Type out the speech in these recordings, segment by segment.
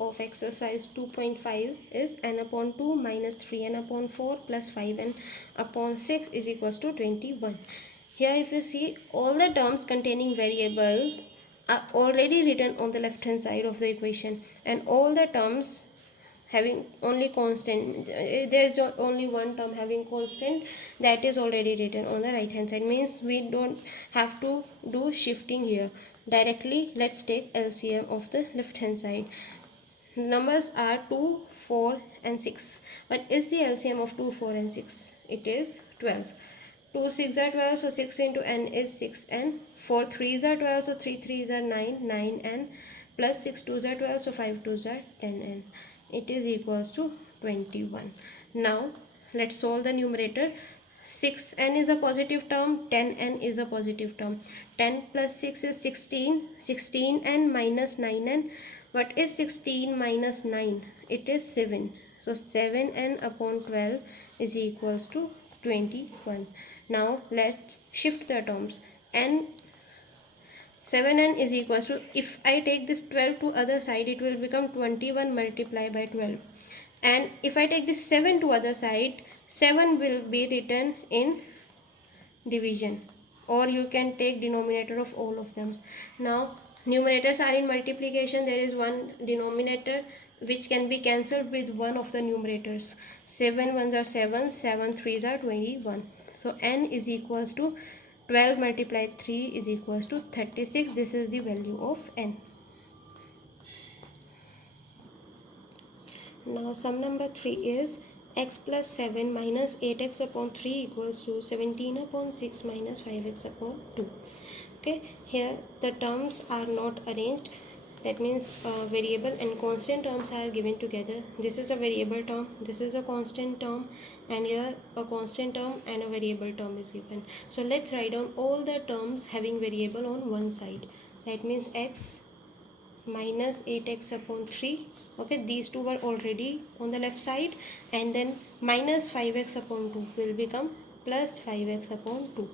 of exercise 2.5 is n upon 2 minus 3n upon 4 plus 5n upon 6 is equals to 21. Here if you see, all the terms containing variables are already written on the left hand side of the equation, and all the terms having only constant, there is only one term having constant, that is already written on the right hand side, means we don't have to do shifting here. Directly let's take LCM of the left hand side. Numbers are 2, 4 and 6. What is the LCM of 2, 4 and 6? It is 12. 2 6 are 12, so 6 into n is 6n. 4 3s are 12, so 3 3s are 9, 9n, plus 6 2s are 12, so 5 2s are 10n. It is equals to 21. Now let's solve the numerator. 6n is a positive term, 10n is a positive term. 10 plus 6 is 16, 16n minus 9n. What is 16 minus 9? It is 7. So 7n upon 12 is equals to 21. Now let's shift the terms. N 7n is equals to, if I take this 12 to other side, it will become 21 multiplied by 12. And if I take this 7 to other side, 7 will be written in division, or you can take denominator of all of them. Now numerators are in multiplication. There is one denominator which can be cancelled with one of the numerators. 7 ones are 7, 7 threes are 21. So n is equals to 12 multiplied 3 is equals to 36. This is the value of n. Now sum number 3 is x plus 7 minus 8x upon 3 equals to 17 upon 6 minus 5x upon 2. Okay, here the terms are not arranged. That means variable and constant terms are given together. This is a variable term, this is a constant term, and here a constant term and a variable term is given. So let's write down all the terms having variable on one side. That means x minus 8x upon 3. Okay, these two were already on the left side, and then minus 5x upon 2 will become plus 5x upon 2.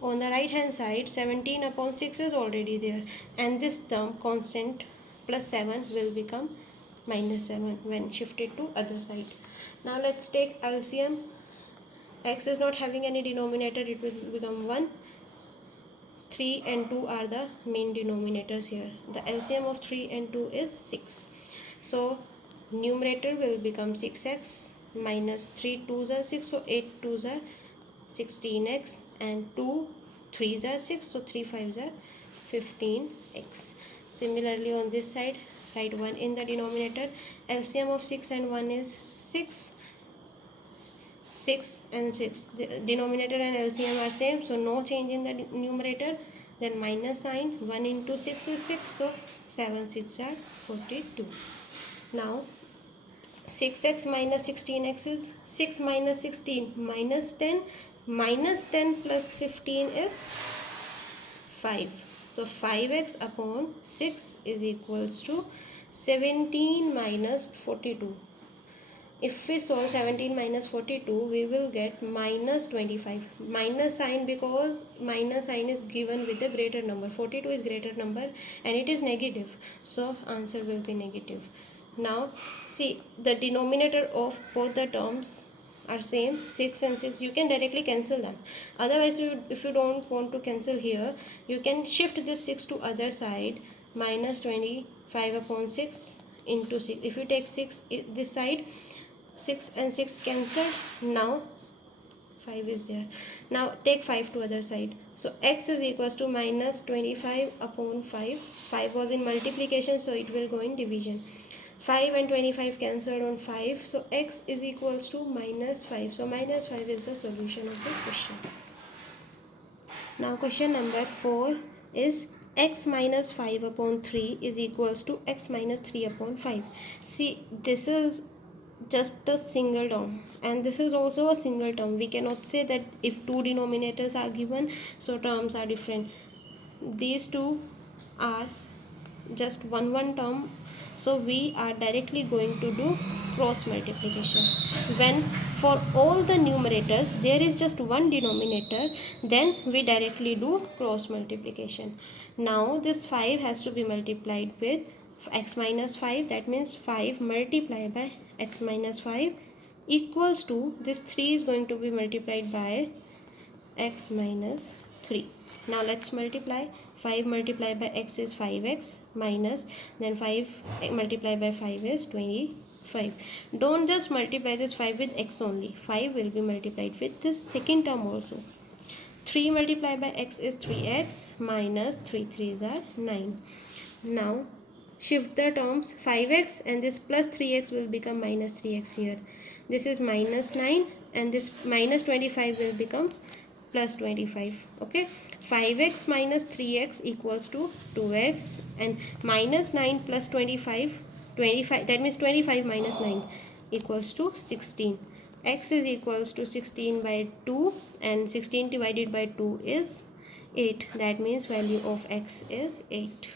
On the right hand side, 17 upon 6 is already there, and this term constant plus 7 will become minus 7 when shifted to other side. Now let's take LCM. X is not having any denominator, it will become 1. 3 and 2 are the main denominators here. The LCM of 3 and 2 is 6. So numerator will become 6x minus 3 2s are 6, so 8 2s are 16x, and 2 3s are 6, so 3 5s are 15x. Similarly on this side, write 1 in the denominator. LCM of 6 and 1 is 6. 6 and 6, the denominator and LCM are same, so no change in the numerator. Then minus sign, 1 into 6 is 6, so 7 6 are 42. Now 6x minus 16x is 6 minus 16 minus 10, minus 10 plus 15 is 5. So 5x upon 6 is equals to 17 minus 42. If we solve 17 minus 42, we will get minus 25. Minus sign, because minus sign is given with a greater number. 42 is greater number and it is negative, so answer will be negative. Now see, the denominator of both the terms are same, 6 and 6. You can directly cancel them. Otherwise, if you don't want to cancel here, you can shift this 6 to other side. Minus 25 upon 6 into 6. If you take 6 this side, 6 and 6 cancelled. Now 5 is there. Now take 5 to other side. So x is equals to minus 25 upon 5. 5 was in multiplication, so it will go in division. 5 and 25 cancelled on 5, so x is equals to minus 5. So minus 5 is the solution of this question. Now question number 4 is x minus 5 upon 3 is equals to x minus 3 upon 5. See, this is just a single term, and this is also a single term. We cannot say that if two denominators are given, so terms are different. These two are just one term, so we are directly going to do cross multiplication. When for all the numerators there is just one denominator, then we directly do cross multiplication. Now this 5 has to be multiplied with x minus 5, that means 5 multiplied by x minus 5 equals to, this 3 is going to be multiplied by x minus 3. Now let's multiply. 5 multiplied by x is 5x minus, then 5 multiplied by 5 is 25. Don't just multiply this 5 with x only, 5 will be multiplied with this second term also. 3 multiplied by x is 3x minus 3 3s are 9. Now shift the terms, 5x and this plus 3x will become minus 3x here. This is minus 9 and this minus 25 will become plus 25. Okay, 5x minus 3x equals to 2x, and minus 9 plus 25, 25, that means 25 minus 9 equals to 16. X is equals to 16 by 2, and 16 divided by 2 is 8. That means value of x is 8.